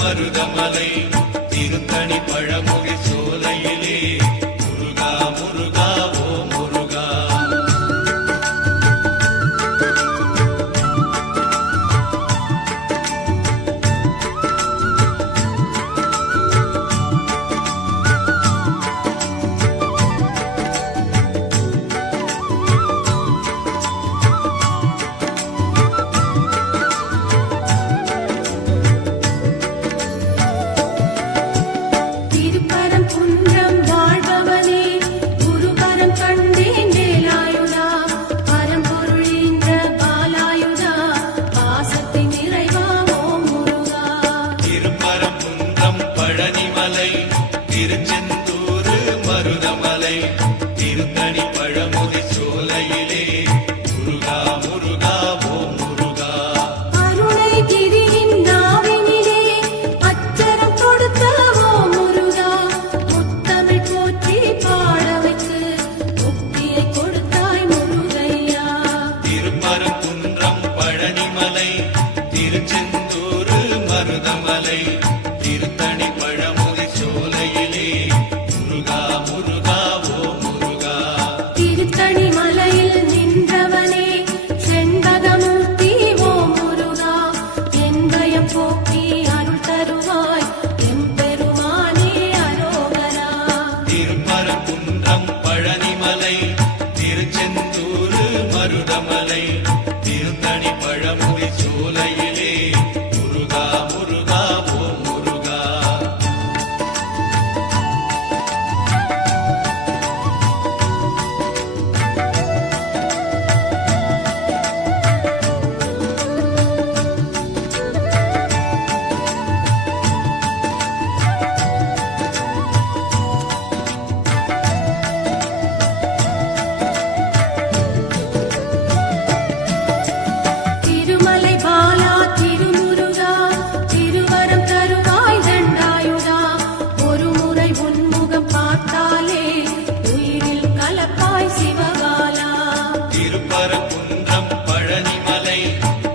மருதமலை திருத்தணி பழமுகை சோலையிலே திருச்செந்தூர் மருதமலை திருத்தணி பழமுதி சோலையிலே முருகா முருகா ஓம் முருகா. அருணகிரியின் நாவினிலே அச்சரம் கொடுத்த ஓம் முருகா, முத்தமிழ் போற்றி பாட வைத்து முக்தியை கொடுத்தாய் முருகையா. திருப்பரங்குன்றம் பழனிமலை திருச்செந்தூர் மருதமலை திருத்தணி பழமுதி சோலையிலே முருகா முருகா ஓம் முருகா. திருத்தணி மலையில் நின்றவனே செண்பகமூர்த்தி ஓம் முருகா, என் பயம் போக்கி அருள் தருவாய் எம்பெருமானே அரோகரா. திருப்பரங்குன்றம் பழனிமலை திருச்செந்தூர் மருதமலை திருத்தணி பழமுதி சோலையிலே முருகா முருகா ஓம் முருகா. திருமலை பாலா திருமுருகா, திருவரம் தருவாய் தண்டாயுதா, ஒரு முறை உன்முகம் பார்த்தாலே உயிரில் கலப்பாய் சிவகாலா. திருப்பரங்குன்றம் பழனிமலை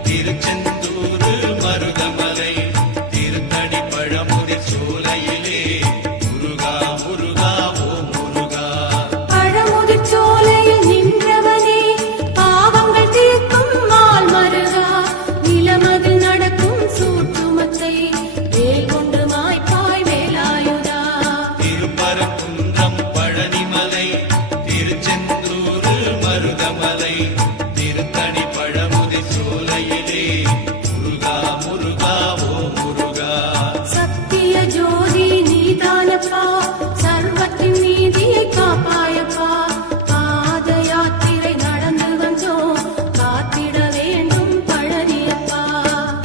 திருச்செந்தூர் மருதமலை திருத்தணி பழமுதி சோலையிலே முருகா முருகா ஓம் முருகா. பழமுதிர் சோலையில் நின்றவனே பாவங்கள் தீர்க்கும் மால் மருகா, நிலமதில் நடக்கும் சூற்றுமத்தை வேல் கொண்டு மாய்ப்பாய் வேலாயுதா. திருப்பரங்குன்றம் பழனிமலை திருச்செந்தூர் மருதமலை திருத்தணி பழமுதி சோலையிலே முருகா முருகா ஓம் முருகா. சத்திய ஜோதி நீதானப்பா, சர்வத்தின் நீதியை காப்பாயப்பா, பாத யாத்திரை நடந்து வந்தோம் காத்திட வேண்டும் பழனியப்பா.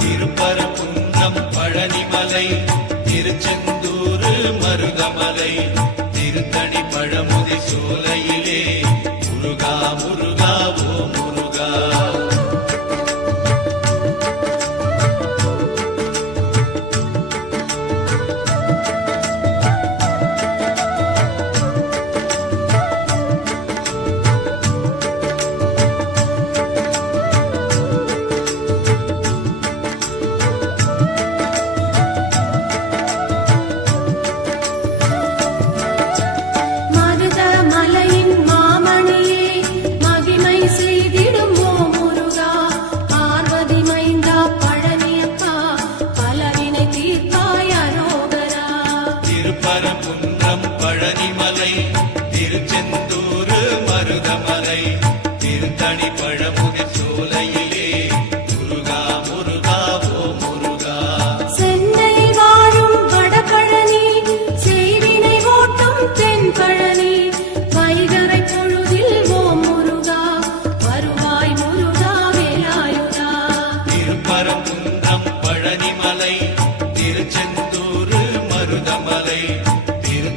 திருப்பரங்குன்றம் பழனிமலை திருச்செந்தூர் மருதமலை திருத்தணி பழமுதி சோலையிலே முருகா முருகா ஓம் முருகா. மருத மலையின் மாமணியே மகிமை செய்திடும் ஓம் முருகா, பார்வதி மைந்தா பழனியப்பா பலவினை தீர்ப்பாய் அரோகரா. திருப்பரங்குன்றம் பழனிமலை திருச்செந்தூர் மருதமலை திருத்தணி பழமுதி சோலையிலே முருகா முருகா ஓம் முருகா. சென்னையில் வாழும் வடபழனி, செய்வினை ஓட்டும் தென்பழனி, வைகறை பொழுதில் ஓம் முருகா வருவாய் முருகா வேலாயுதா. திருப்பரங்குன்றம் பழனிமலை திருச்செந்தூர் மருதமலை திரு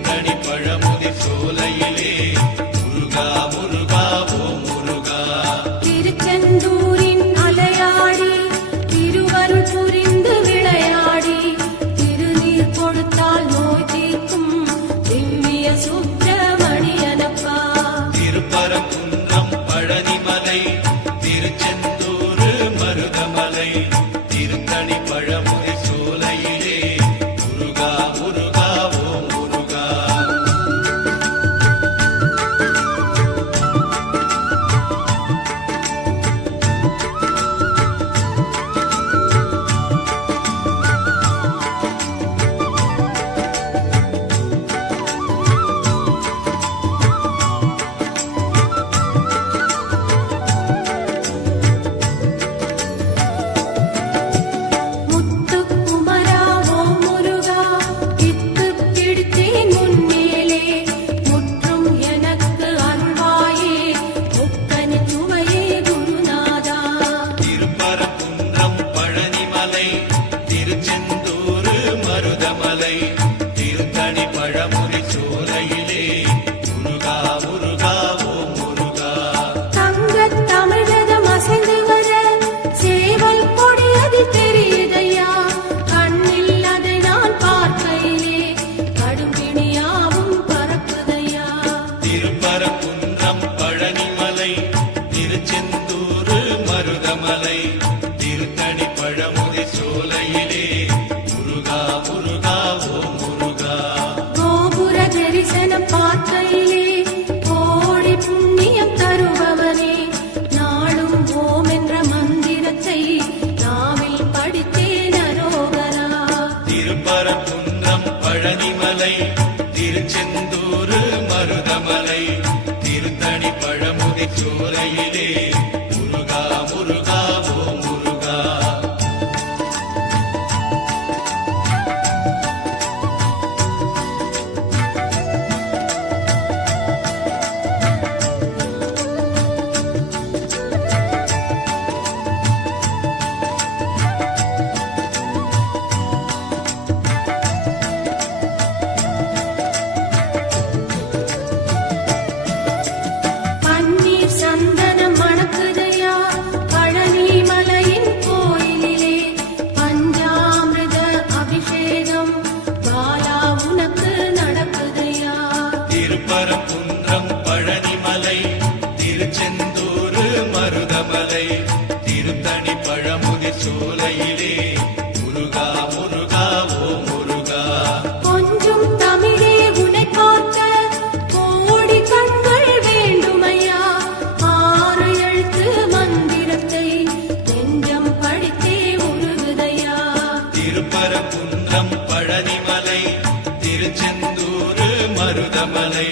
தரிசன பார்க்கையிலே கோடி புண்ணியம் தருபவனே நாளும் ஓம் என்ற மந்திரத்தை நாவில் படித்தேன் அரோகரா. திருப்பரங்குன்றம் பழனிமலை திருச்செந்தூர் மருதமலை திருத்தணி பழமுதி சோலையிலே முருகா முருகா ஓ முருகா. பன்னீர் சந்தனம் மணக்குதையா பழனி மலையின் கோயிலிலே பஞ்சாமிர்த அபிஷேகம் பாலா உனக்கு நடக்குதையா. திருப்பரங்குன்றம் பழனிமலை திருச்செந்தூர் மருதமலை திருத்தணி பழமுதி சோலையிலே முருகா முருகா ஓ முருகா. கொஞ்சம் தமிழே உனை பார்க்க கோடி கண்கள் வேண்டுமையா. ஆறு எழுத்து மந்திரத்தை நெஞ்சம் படித்தே உருகுதையா. திருப்பரங்குன்றம் பழனிமலை திருச்செந்தூர் மருதமலை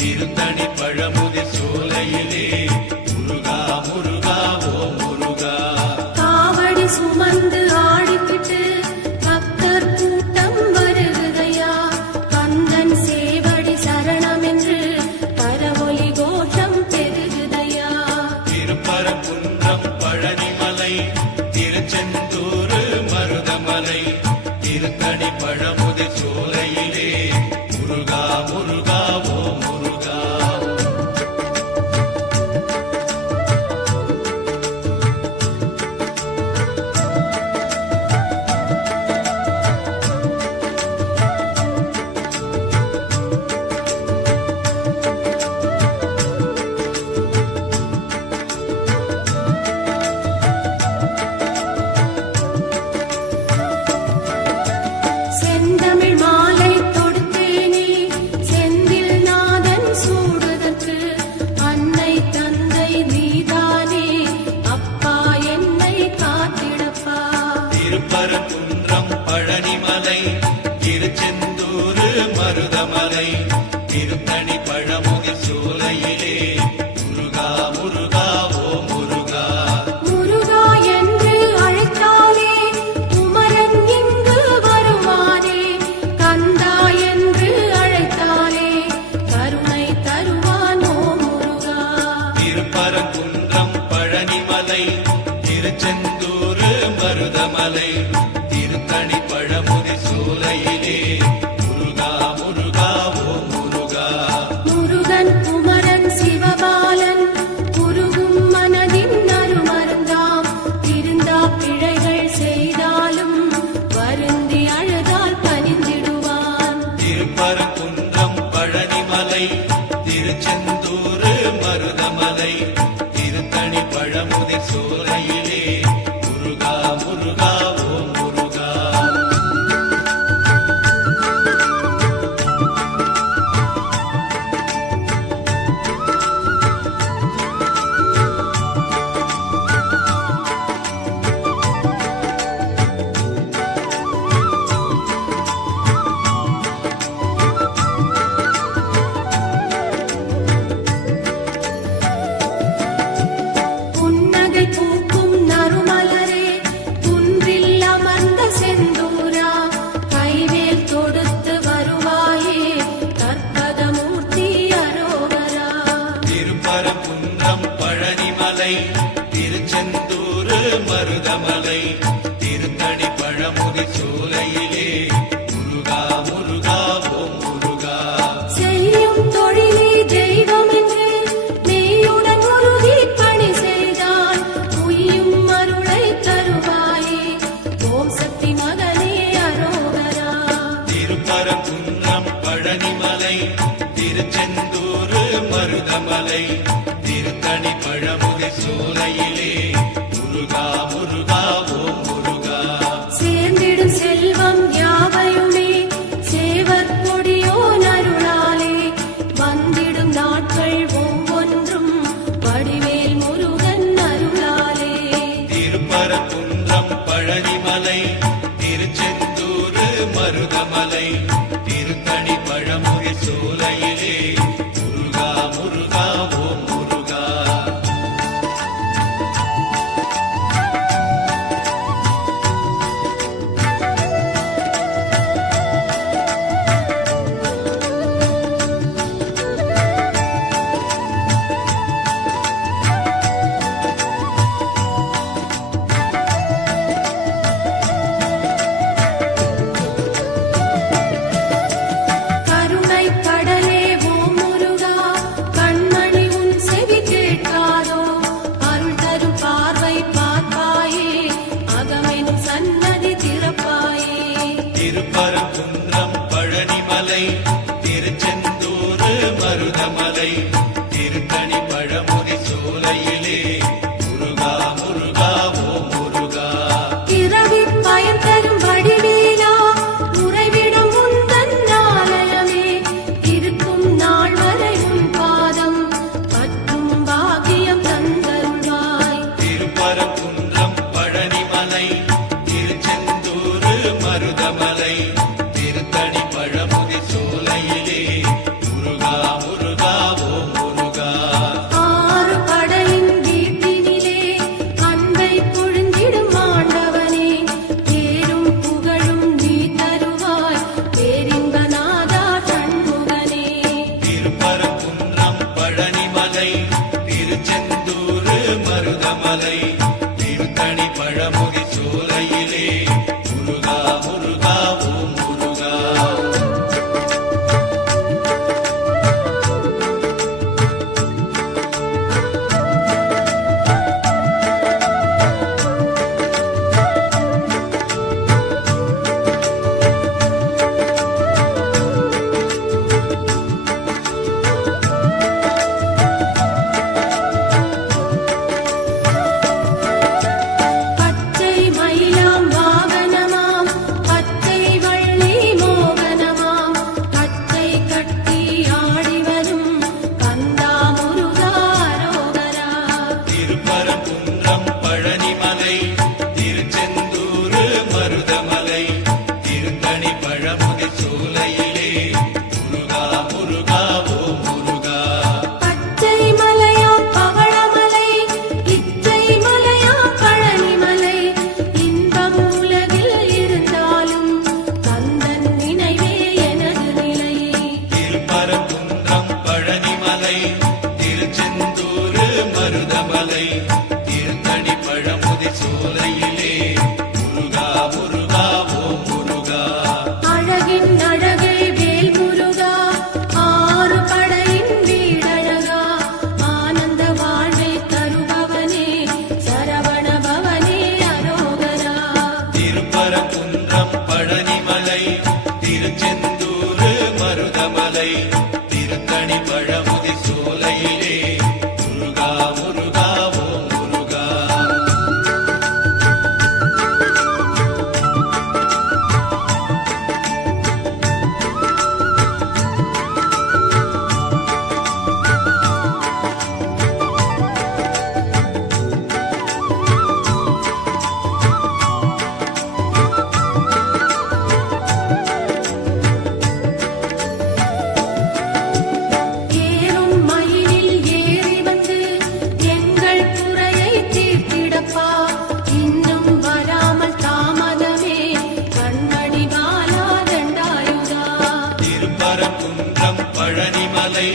திருத்தணி பழமுதி சோலையிலே முருகா முருகா ஓ முருகா. காவடி சுமந்து ஆடிக்கிட்டு பக்தர் கூட்டம் வருகுதையா. கந்தன் சேவடி சரணம் என்று கரவொலி கோஷம் பெருகுதையா. திருப்பரங்குன்றம் பழனிமலை திருச்செந்தூர் மருதமலை திருத்தணி பழமுதி சோலையிலே முருகா முருகா ஓ முருகா. செந்தமிழ் மாலை தொடுத்தேனே செந்தில் நாதன் சூடுதற்கு அன்னை தந்தை நீதானே அப்பா என்னை காத்திடப்பா. திருப்பரங்குன்றம் பழனிமலை திருச்செந்தூர் மருதமலை திருத்தணி பழமுதி சோலையிலே முருகா முருகா ஓ முருகா. முருகா என்று அழைத்தாலே குமரன் இங்கு வருவானே. கந்தா என்று அழைத்தாலே கருணை தருவான் ஓ முருகா. திருப்பரங்குன்றம் பழனிமலை திருச்செந்தூர் மருதமலை திருத்தணி பழமுதி சோலையிலே முருகா முருகா ஓ முருகா. முருகன் குமரன் சிவபாலன் குருகும் மனதின் அருமருந்தாம். திருந்தா பிழைகள் செய்தாலும் வருந்தி அழுதால் பணிந்திடுவான். திருப்பரங்குன்றம் பழனிமலை திருச்செந்தூர் மருதமலை திருத்தணி பழமுதி சோலையிலே முருகா முருகா ஓ முருகா. புன்னகை பூக்கும் நறுமலரே குன்றில் அமர்ந்த செந்தூரா. கைவேல் தொடுத்து வருவாயே கற்பகமூர்த்தி அரோகரா. திருப்பரங்குன்றம் பழனிமலை திருச்செந்தூர் மருதமலை திருத்தணி பழமுதி சோலையிலே முருகா முருகா ஓ முருகா. செய்யும் தொழிலே தெய்வம் என்று மெய்யுடன் உறுதி பணி செய்தால் உய்யும் அருளை தருவாயே. ஓம் சக்தி மகனே அரோகரா. திருப்பரங்குன்றம் பழனிமலை திருச்செந்தூர் மருதமலை திருத்தணி பழமுதி சோலையிலே முருகா முருகா ஓ முருகா. சேர்ந்திடும் செல்வம் யாவையுமே சேவர் கொடியோ நருளாலே பழனிமலை திருத்தணி பழமுதி சோலையிலே முருகா முருகா ஓம் முருகா. ஏறும் மயிலில் ஏறி வந்து எங்கள் குறையை தீர்த்திடப்பா. இன்னும் வராமல் தாமதமே கண்மணி பாலா தண்டாயுதா. திருப்பரங்குன்றம் பழனிமலை